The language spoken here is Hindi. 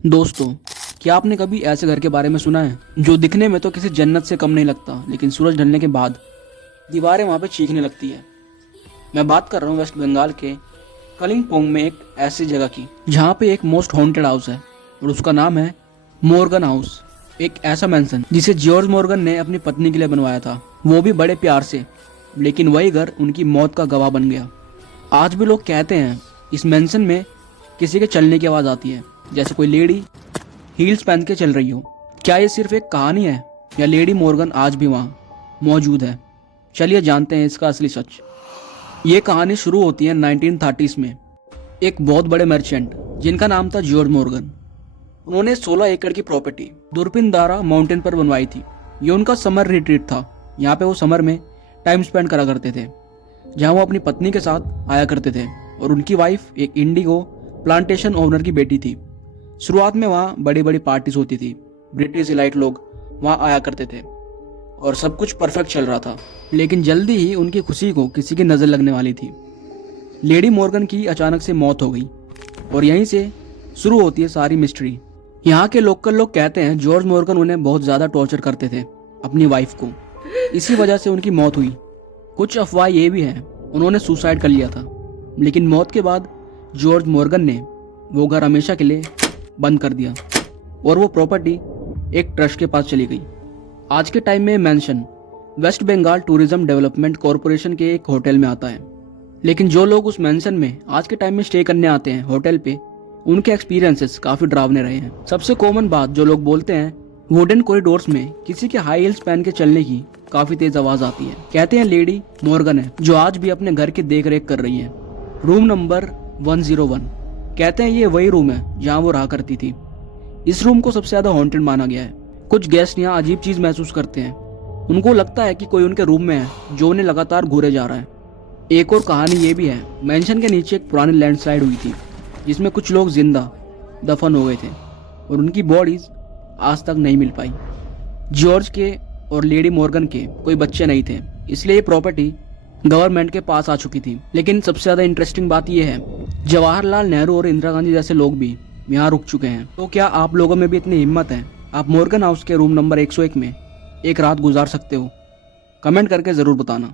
दोस्तों, क्या आपने कभी ऐसे घर के बारे में सुना है जो दिखने में तो किसी जन्नत से कम नहीं लगता, लेकिन सूरज ढलने के बाद दीवारें वहाँ पे चीखने लगती है। मैं बात कर रहा हूँ वेस्ट बंगाल के कलिंगपोंग में एक ऐसी जगह की जहाँ पे एक मोस्ट हॉन्टेड हाउस है और उसका नाम है मॉर्गन हाउस। एक ऐसा मैंसन जिसे जॉर्ज मॉर्गन ने अपनी पत्नी के लिए बनवाया था, वो भी बड़े प्यार से, लेकिन वही घर उनकी मौत का गवाह बन गया। आज भी लोग कहते हैं इस मैंसन में किसी के चलने की आवाज़ आती है, जैसे कोई लेडी हील्स पहन के चल रही हो। क्या ये सिर्फ एक कहानी है या लेडी मॉर्गन आज भी वहाँ मौजूद है? चलिए जानते हैं इसका असली सच। ये कहानी शुरू होती है 1930s में। एक बहुत बड़े मर्चेंट जिनका नाम था जॉर्ज मॉर्गन, उन्होंने 16 एकड़ की प्रॉपर्टी दुर्पिनदारा माउंटेन पर बनवाई थी। ये उनका समर रिट्रीट था। यहाँ पे वो समर में टाइम स्पेंड करा करते थे, जहाँ वो अपनी पत्नी के साथ आया करते थे और उनकी वाइफ एक इंडिगो प्लांटेशन ओनर की बेटी थी। शुरुआत में वहाँ बड़ी बड़ी पार्टीज होती थी, ब्रिटिश इलाइट लोग वहाँ आया करते थे और सब कुछ परफेक्ट चल रहा था। लेकिन जल्दी ही उनकी खुशी को किसी की नज़र लगने वाली थी। लेडी मॉर्गन की अचानक से मौत हो गई और यहीं से शुरू होती है सारी मिस्ट्री। यहाँ के लोकल लोग कहते हैं जॉर्ज मॉर्गन उन्हें बहुत ज़्यादा टॉर्चर करते थे अपनी वाइफ को, इसी वजह से उनकी मौत हुई। कुछ अफवाह ये भी है उन्होंने सुसाइड कर लिया था, लेकिन मौत के बाद जॉर्ज मॉर्गन ने वो घर हमेशा के लिए बंद कर दिया और वो प्रॉपर्टी एक ट्रस्ट के पास चली गई। आज के टाइम में mention West Bengal tourism development corporation के एक होटल में आता है, लेकिन जो लोग उस मेंशन में आज के टाइम में स्टे करने आते हैं होटल पे, उनके एक्सपीरियंसेस काफी डरावने रहे हैं। सबसे कॉमन बात जो लोग बोलते हैं, वुडन कॉरिडोर्स में किसी के हाई हील्स पहन के चलने की काफी तेज आवाज आती है। कहते हैं लेडी मॉर्गन है जो आज भी अपने घर की देख रेख कर रही है। रूम नंबर 101, कहते हैं ये वही रूम है जहाँ वो रहा करती थी। इस रूम को सबसे ज्यादा हॉन्टेड माना गया है। कुछ गेस्ट यहाँ अजीब चीज महसूस करते हैं, उनको लगता है कि कोई उनके रूम में है जो उन्हें लगातार घूरे जा रहा है। एक और कहानी ये भी है, मेंशन के नीचे एक पुरानी लैंडस्लाइड हुई थी जिसमें कुछ लोग जिंदा दफन हो गए थे और उनकी बॉडीज आज तक नहीं मिल पाई। जॉर्ज के और लेडी मॉर्गन के कोई बच्चे नहीं थे, इसलिए ये प्रॉपर्टी गवर्नमेंट के पास आ चुकी थी। लेकिन सबसे ज्यादा इंटरेस्टिंग बात यह है, जवाहरलाल नेहरू और इंदिरा गांधी जैसे लोग भी यहाँ रुक चुके हैं। तो क्या आप लोगों में भी इतनी हिम्मत है? आप मॉर्गन हाउस के रूम नंबर 101 में एक रात गुजार सकते हो? कमेंट करके जरूर बताना।